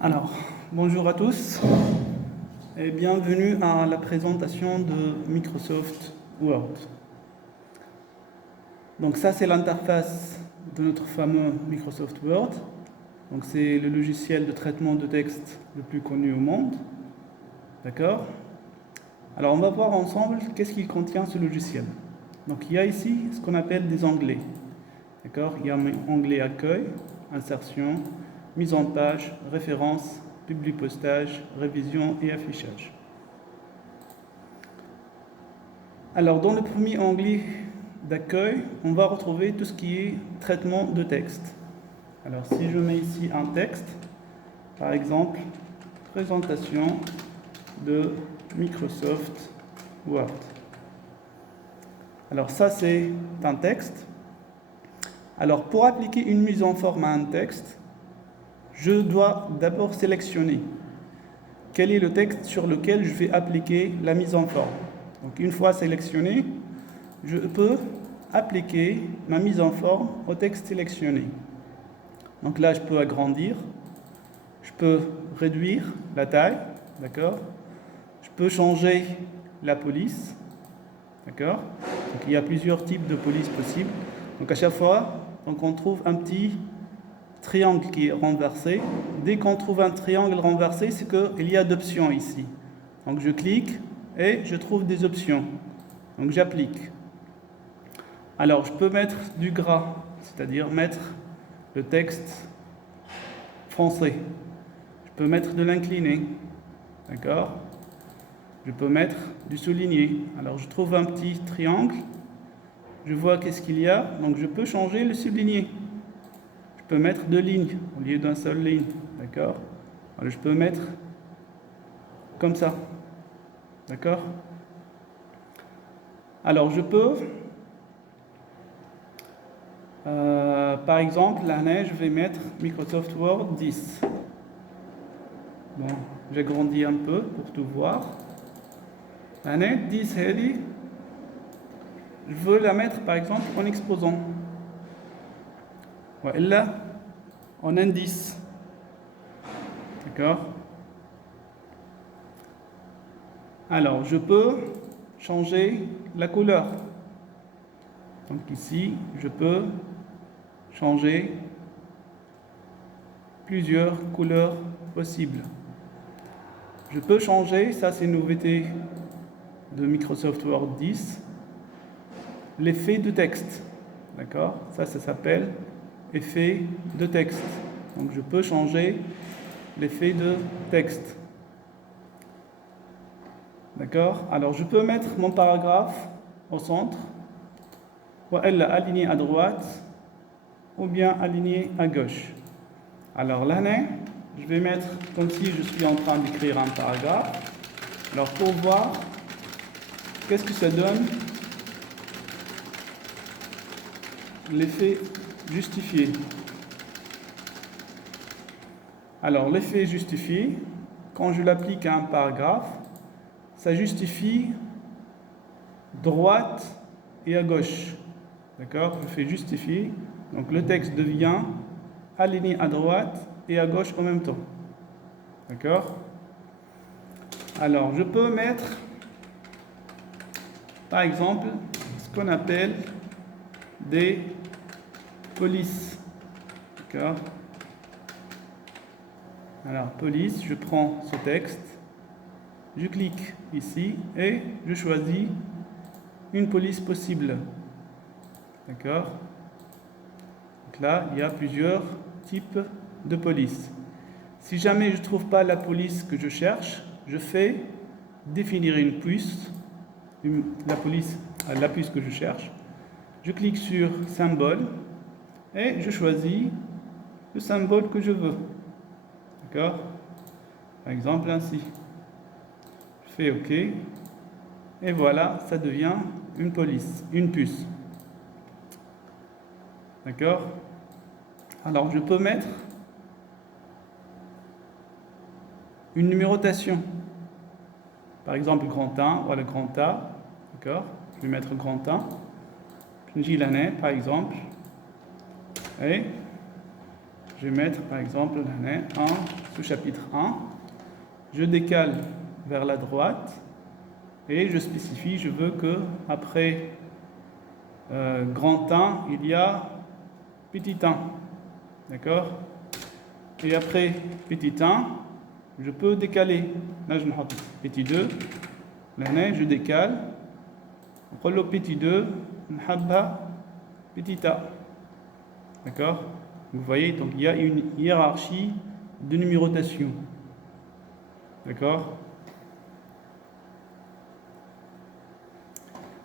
Alors, bonjour à tous et bienvenue à la présentation de Microsoft Word. Donc ça, c'est l'interface de notre fameux Microsoft Word. Donc c'est le logiciel de traitement de texte le plus connu au monde. D'accord? Alors on va voir ensemble qu'est-ce qu'il contient ce logiciel. Donc il y a ici ce qu'on appelle des onglets. D'accord? Il y a un onglet accueil, insertion, mise en page, référence, publipostage, révision et affichage. Alors, dans le premier onglet d'accueil, on va retrouver tout ce qui est traitement de texte. Alors, si je mets ici un texte, par exemple, présentation de Microsoft Word. Alors, ça, c'est un texte. Alors, pour appliquer une mise en forme à un texte, je dois d'abord sélectionner quel est le texte sur lequel je vais appliquer la mise en forme. Donc une fois sélectionné, je peux appliquer ma mise en forme au texte sélectionné. Donc là, je peux agrandir, je peux réduire la taille, d'accord? Je peux changer la police, d'accord? Donc il y a plusieurs types de police possibles. Donc à chaque fois, donc on trouve un petit triangle qui est renversé. Dès qu'on trouve un triangle renversé, c'est qu'il y a d'options ici. Donc je clique et je trouve des options. Donc j'applique. Alors je peux mettre du gras, c'est-à-dire mettre le texte français. Je peux mettre de l'incliné, d'accord? Je peux mettre du souligné. Alors je trouve un petit triangle, je vois qu'est-ce qu'il y a, donc je peux changer le souligné. Je peux mettre deux lignes au lieu d'une seule ligne, d'accord? Alors, je peux mettre comme ça, d'accord? Alors je peux, par exemple, l'année, je vais mettre Microsoft Word 10. Bon, j'agrandis un peu pour tout voir. L'année 10, je veux la mettre par exemple en exposant. Ouais, là, en indice. D'accord? Alors, je peux changer la couleur. Donc ici, je peux changer plusieurs couleurs possibles. Je peux changer, ça c'est une nouveauté de Microsoft Word 10, l'effet de texte. D'accord? Ça s'appelle effet de texte. Donc je peux changer l'effet de texte. D'accord? Alors je peux mettre mon paragraphe au centre, ou elle aligné à droite, ou bien aligné à gauche. Alors là, je vais mettre comme si je suis en train d'écrire un paragraphe. Alors pour voir qu'est-ce que ça donne, l'effet justifié. Alors l'effet justifié, quand je l'applique à un paragraphe, ça justifie droite et à gauche. D'accord? Je fais justifier. Donc le texte devient aligné à droite et à gauche en même temps. D'accord? Alors je peux mettre, par exemple, ce qu'on appelle des polices. D'accord? Alors police, je prends ce texte, je clique ici et je choisis une police possible. D'accord? Donc là, il y a plusieurs types de police. Si jamais je ne trouve pas la police que je cherche, je fais définir une puce, la puce que je cherche. Je clique sur symbole et je choisis le symbole que je veux. D'accord? Par exemple, ainsi. Je fais OK. Et voilà, ça devient une police, une puce. D'accord? Alors, je peux mettre une numérotation. Par exemple, grand 1, voilà grand A. D'accord? Je vais mettre grand 1. Je dis l'année, par exemple. Et Je vais mettre par exemple 1, sous-chapitre 1. Je décale vers la droite et je spécifie, je veux que après grand 1, il y a petit 1. D'accord? Et après petit 1, je peux décaler. Là, je me rappelle. Petit 2, là, je décale. On le petit 2, petit a. D'accord? Vous voyez, donc il y a une hiérarchie de numérotation. D'accord?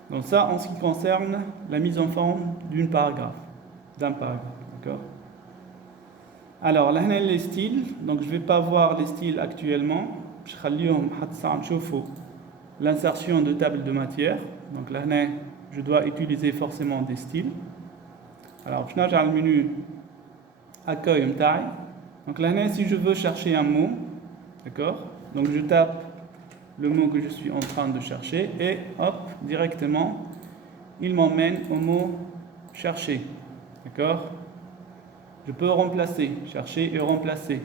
Donc ça, en ce qui concerne la mise en forme d'un paragraphe. D'accord? Alors, là, les styles. Donc, je ne vais pas voir les styles actuellement. Je vais l'insertion de table de matière. Donc, là, je dois utiliser forcément des styles. Alors, je vais le menu accueil. Donc, là, si je veux chercher un mot, d'accord? Donc, je tape le mot que je suis en train de chercher et hop, directement, il m'emmène au mot chercher. D'accord? Je peux remplacer, chercher et remplacer.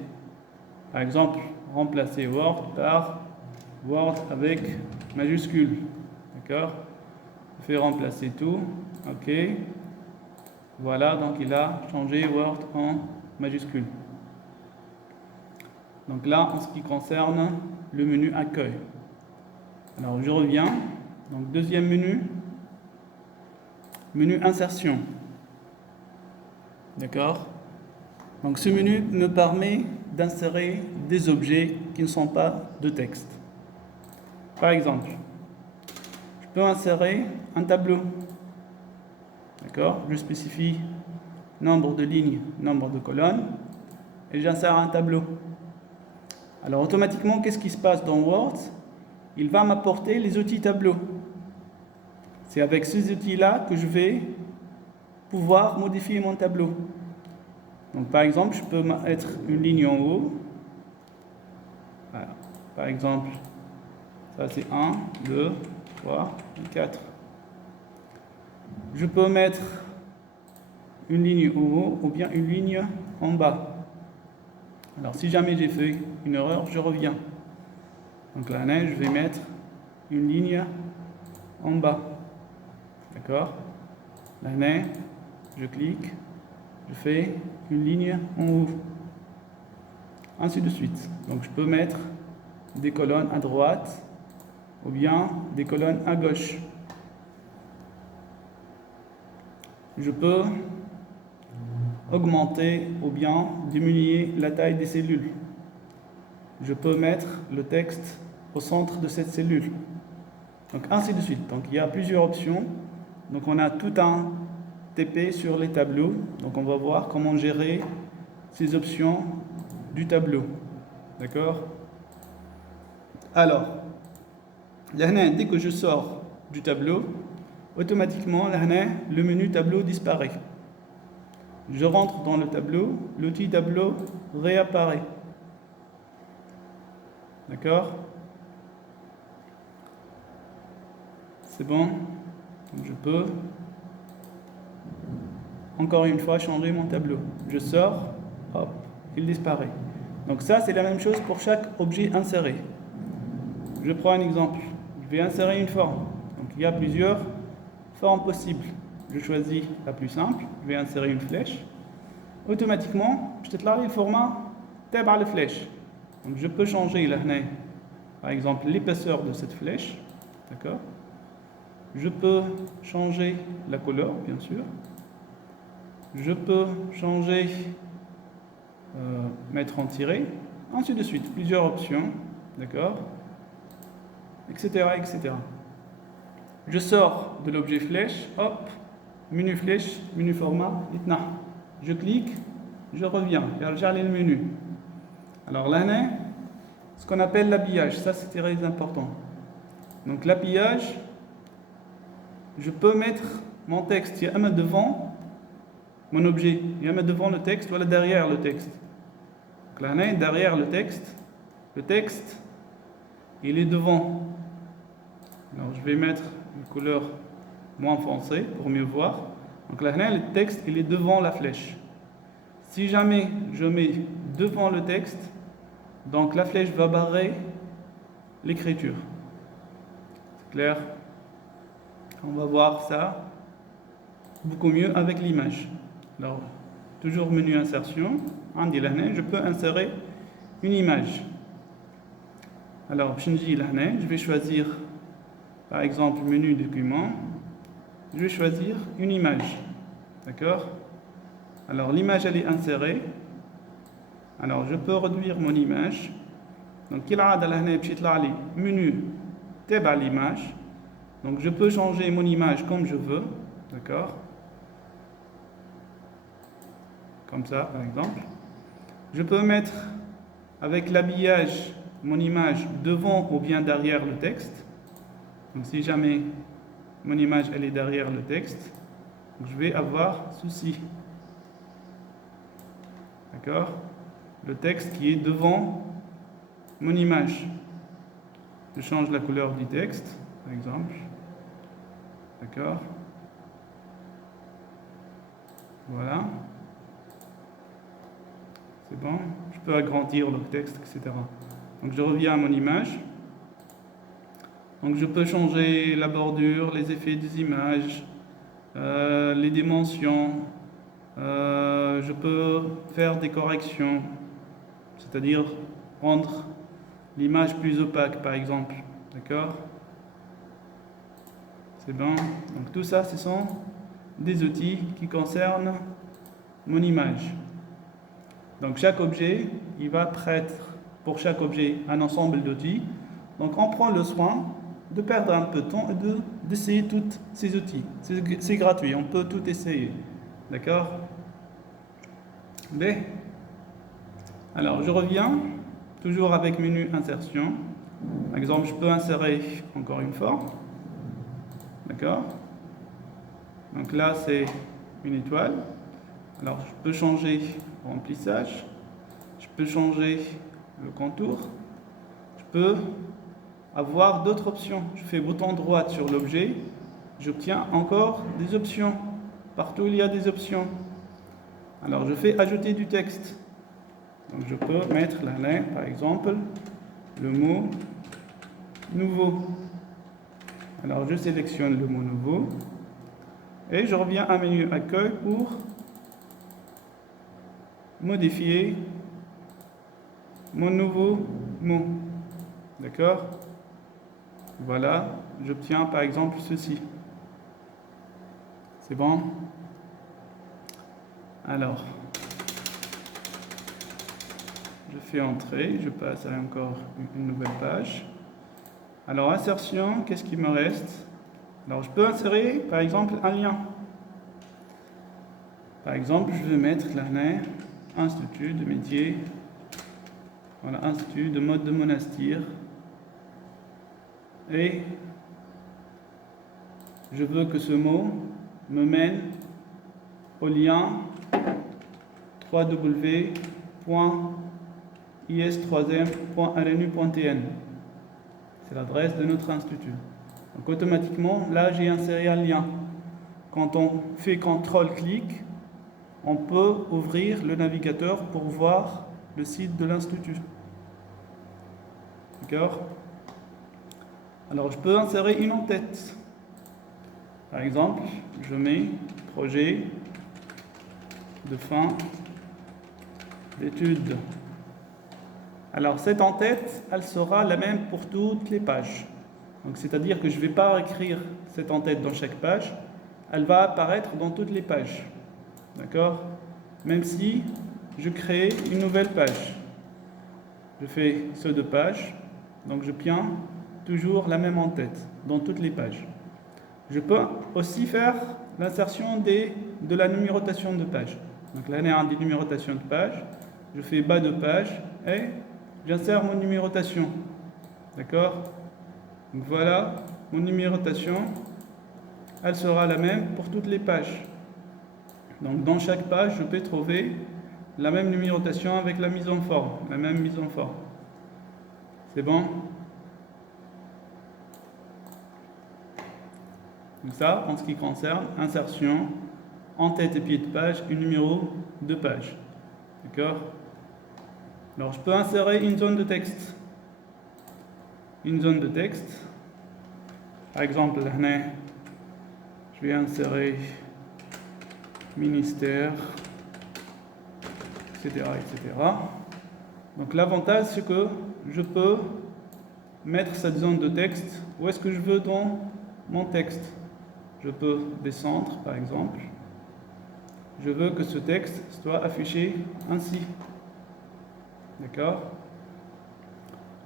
Par exemple, remplacer Word par Word avec majuscule. D'accord? Je fais remplacer tout. OK. Voilà, donc il a changé Word en majuscule. Donc là, en ce qui concerne le menu accueil. Alors, je reviens. Donc, deuxième menu. Menu insertion. D'accord? Donc, ce menu me permet d'insérer des objets qui ne sont pas de texte. Par exemple, je peux insérer un tableau. D'accord? Je spécifie nombre de lignes, nombre de colonnes, et j'insère un tableau. Alors, automatiquement, qu'est-ce qui se passe dans Word? Il va m'apporter les outils tableau. C'est avec ces outils-là que je vais pouvoir modifier mon tableau. Donc, par exemple, je peux mettre une ligne en haut. Voilà. Par exemple, ça c'est 1, 2, 3, 4. Je peux mettre une ligne en haut ou bien une ligne en bas. Alors, si jamais j'ai fait une erreur, je reviens. Donc là, je vais mettre une ligne en bas. D'accord? Là, je clique, je fais une ligne en haut. Ainsi de suite. Donc je peux mettre des colonnes à droite ou bien des colonnes à gauche. Je peux augmenter ou bien diminuer la taille des cellules. Je peux mettre le texte au centre de cette cellule. Donc ainsi de suite. Donc il y a plusieurs options. Donc on a tout un TP sur les tableaux. Donc on va voir comment gérer ces options du tableau. D'accord? Alors, là, dès que je sors du tableau, automatiquement, là, le menu tableau disparaît. Je rentre dans le tableau, l'outil tableau réapparaît. D'accord? C'est bon? Je peux encore une fois changer mon tableau. Je sors, hop, il disparaît. Donc ça, c'est la même chose pour chaque objet inséré. Je prends un exemple. Je vais insérer une forme. Donc il y a plusieurs formes possibles. Je choisis la plus simple. Je vais insérer une flèche. Automatiquement, je te déclare le format tab à la flèche. Donc je peux changer là, par exemple l'épaisseur de cette flèche. D'accord? Je peux changer la couleur, bien sûr. Je peux changer, mettre en tiré, ainsi de suite. Plusieurs options, d'accord? Etc., etc. Je sors de l'objet flèche, hop, menu flèche, menu format, itna. Je clique, je reviens, j'ai le menu. Alors là, ce qu'on appelle l'habillage, ça c'est très important. Donc l'habillage, je peux mettre mon texte, il y a devant mon objet, il y a devant le texte, voilà derrière le texte. Donc là, derrière le texte, il est devant. Alors je vais mettre une couleur moins foncée pour mieux voir. Donc là, le texte, il est devant la flèche. Si jamais je mets devant le texte, donc la flèche va barrer l'écriture. C'est clair? On va voir ça beaucoup mieux avec l'image. Alors, toujours menu insertion, je peux insérer une image. Alors, je vais choisir, par exemple, menu document, je vais choisir une image. D'accord? Alors, l'image, elle est insérée. Alors, je peux réduire mon image. Donc, menu, à l'image. Donc, je peux changer mon image comme je veux. D'accord? Comme ça, par exemple. Je peux mettre avec l'habillage mon image devant ou bien derrière le texte. Donc, si jamais mon image elle est derrière le texte, je vais avoir ceci. D'accord? Le texte qui est devant mon image. Je change la couleur du texte, par exemple. D'accord? Voilà. C'est bon. Je peux agrandir le texte, etc. Donc je reviens à mon image. Donc je peux changer la bordure, les effets des images, les dimensions. Je peux faire des corrections, c'est-à-dire rendre l'image plus opaque, par exemple. D'accord? C'est bon. Donc tout ça, ce sont des outils qui concernent mon image. Donc chaque objet, il va être pour chaque objet un ensemble d'outils. Donc on prend le soin de perdre un peu de temps et d'essayer tous ces outils. C'est gratuit, on peut tout essayer. D'accord? B. Alors je reviens, toujours avec menu insertion. Par exemple, je peux insérer encore une forme. D'accord? Donc là, c'est une étoile. Alors je peux changer le remplissage. Je peux changer le contour. Je peux avoir d'autres options. Je fais bouton droit sur l'objet. J'obtiens encore des options. Partout, il y a des options. Alors, je fais ajouter du texte. Donc, je peux mettre là, par exemple, le mot nouveau. Alors, je sélectionne le mot nouveau. Et je reviens à menu accueil pour modifier mon nouveau mot. D'accord? Voilà, j'obtiens par exemple ceci. C'est bon? Alors, je fais entrer, je passe à encore une nouvelle page. Alors, insertion, qu'est-ce qui me reste? Alors, je peux insérer par exemple un lien. Par exemple, je vais mettre l'année Institut de métier. Voilà, Institut de mode de monastir. Et je veux que ce mot me mène au lien www.is3m.rnu.tn. C'est l'adresse de notre institut. Donc automatiquement, là j'ai inséré un lien. Quand on fait CTRL-clic, on peut ouvrir le navigateur pour voir le site de l'institut. D'accord? Alors je peux insérer une en-tête. Par exemple, je mets projet de fin d'études. Alors cette en-tête, elle sera la même pour toutes les pages. Donc c'est-à-dire que je ne vais pas écrire cette en-tête dans chaque page, elle va apparaître dans toutes les pages. D'accord? Même si je crée une nouvelle page. Je fais ce de page, donc je tiens toujours la même en-tête dans toutes les pages. Je peux aussi faire l'insertion de la numérotation de page. Donc là, il y a une numérotation de page. Je fais bas de page et j'insère mon numérotation. D'accord? Donc voilà, mon numérotation, elle sera la même pour toutes les pages. Donc dans chaque page, je peux trouver la même numérotation avec la mise en forme, la même mise en forme. C'est bon? Donc ça, en ce qui concerne insertion, en-tête et pied de page et numéro de page. D'accord? Alors, je peux insérer une zone de texte. Une zone de texte. Par exemple, là, je vais insérer ministère, etc., etc. Donc, l'avantage, c'est que je peux mettre cette zone de texte où est-ce que je veux dans mon texte. Je peux descendre, par exemple. Je veux que ce texte soit affiché ainsi. D'accord?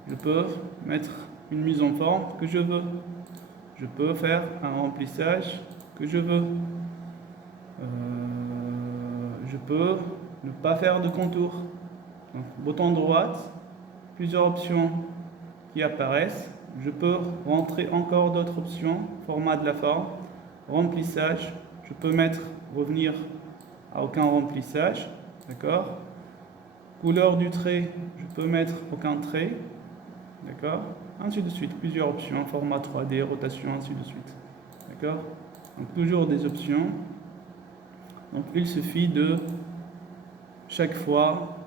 Je peux mettre une mise en forme que je veux. Je peux faire un remplissage que je veux. Je peux ne pas faire de contour. Donc, bouton droite, plusieurs options qui apparaissent. Je peux rentrer encore d'autres options, format de la forme, remplissage. Je peux mettre, revenir à aucun remplissage. D'accord? Couleur du trait, je peux mettre aucun trait. D'accord? Ainsi de suite, plusieurs options, format 3D, rotation, ainsi de suite. D'accord? Donc toujours des options. Donc il suffit de chaque fois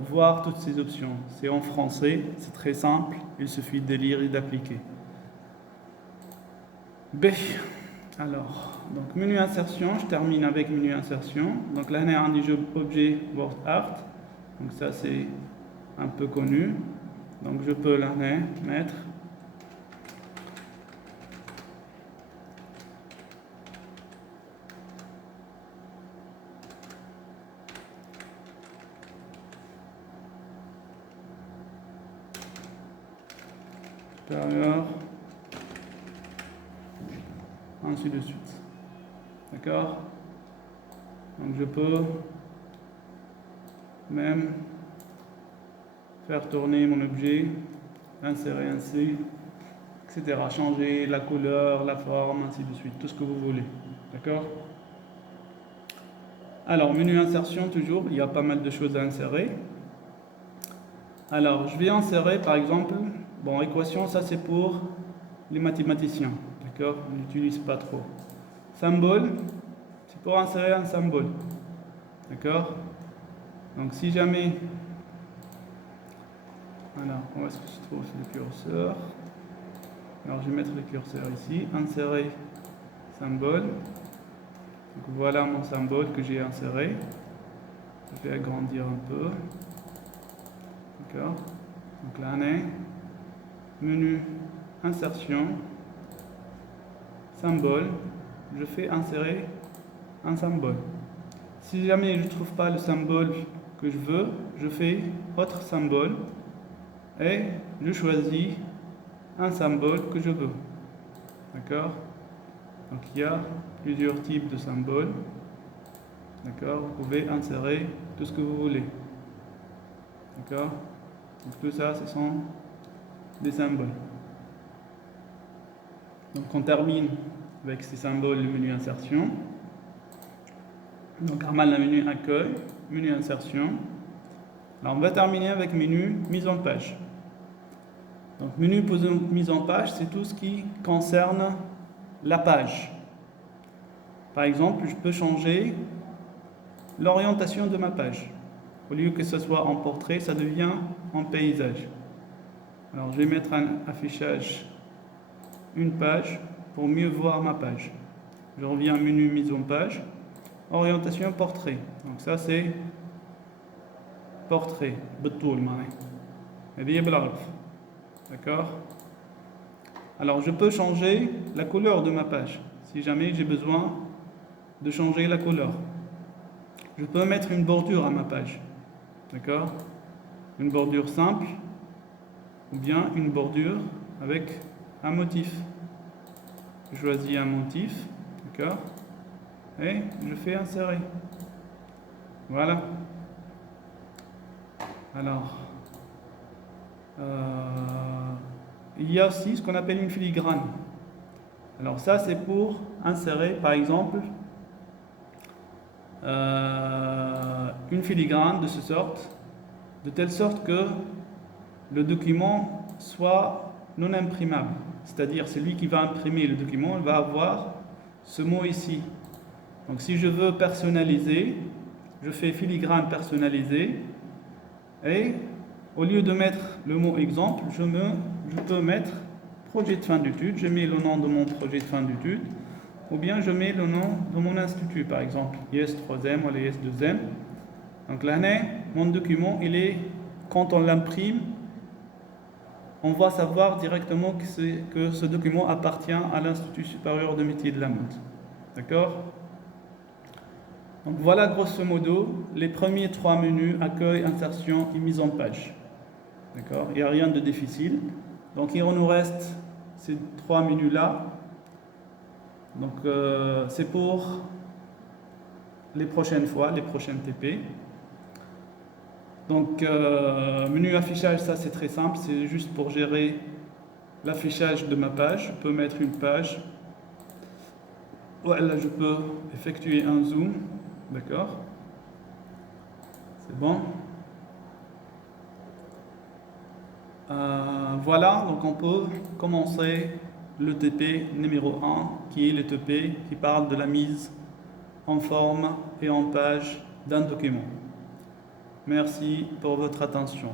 voir toutes ces options. C'est en français, c'est très simple, il suffit de lire et d'appliquer. B. Alors, donc menu insertion, je termine avec menu insertion. Donc là, on a un jeu objet word art. Donc ça, c'est un peu connu. Donc je peux là mettre supérieur, ainsi de suite. D'accord? Donc je peux même faire tourner mon objet, insérer ainsi, etc. Changer la couleur, la forme, ainsi de suite, tout ce que vous voulez. D'accord? Alors, menu insertion, toujours, il y a pas mal de choses à insérer. Alors, je vais insérer, par exemple, bon, équation, ça c'est pour les mathématiciens. D'accord? On n'utilise pas trop. Symbole, c'est pour insérer un symbole. D'accord? Donc, si jamais... Voilà, où est-ce que se trouve le curseur? Alors, je vais mettre le curseur ici. Insérer symbole. Donc, voilà mon symbole que j'ai inséré. Je vais agrandir un peu. D'accord? Donc là, on est menu insertion, symbole. Je fais insérer un symbole. Si jamais je ne trouve pas le symbole que je veux, je fais autre symbole et je choisis un symbole que je veux. D'accord? Donc il y a plusieurs types de symboles. D'accord? Vous pouvez insérer tout ce que vous voulez. D'accord? Donc tout ça, ce sont des symboles. Donc on termine avec ces symboles du menu insertion. Donc on a le menu accueil, menu insertion. Alors on va terminer avec menu mise en page. Donc menu mise en page, c'est tout ce qui concerne la page. Par exemple, je peux changer l'orientation de ma page. Au lieu que ce soit en portrait, ça devient en paysage. Alors je vais mettre un affichage, une page, pour mieux voir ma page. Je reviens au menu mise en page, orientation portrait. Donc ça c'est portrait, بالطول معناه. هذه بالعرف. D'accord? Alors je peux changer la couleur de ma page si jamais j'ai besoin de changer la couleur. Je peux mettre une bordure à ma page. D'accord? Une bordure simple ou bien une bordure avec un motif. Je choisis un motif, d'accord? Et je fais insérer. Voilà. Alors, il y a aussi ce qu'on appelle une filigrane. Alors ça, c'est pour insérer, par exemple, une filigrane de telle sorte que le document soit non imprimable. C'est-à-dire, celui qui va imprimer le document, il va avoir ce mot ici. Donc si je veux personnaliser, je fais filigrane personnalisé et au lieu de mettre le mot exemple, je peux mettre projet de fin d'études, je mets le nom de mon projet de fin d'études ou bien je mets le nom de mon institut, par exemple IS 3e ou IS 2e. Donc là, mon document, quand on l'imprime, on va savoir directement que ce document appartient à l'Institut supérieur de métier de la mode. D'accord? Donc voilà grosso modo les premiers 3 menus, accueil, insertion et mise en page. D'accord? Il n'y a rien de difficile. Donc il nous reste ces 3 menus-là. Donc c'est pour les prochaines fois, les prochaines TP. Donc menu affichage, ça c'est très simple, c'est juste pour gérer l'affichage de ma page. Je peux mettre une page. Voilà, je peux effectuer un zoom. D'accord? C'est bon. Voilà, donc on peut commencer le TP numéro 1, qui est le TP qui parle de la mise en forme et en page d'un document. Merci pour votre attention.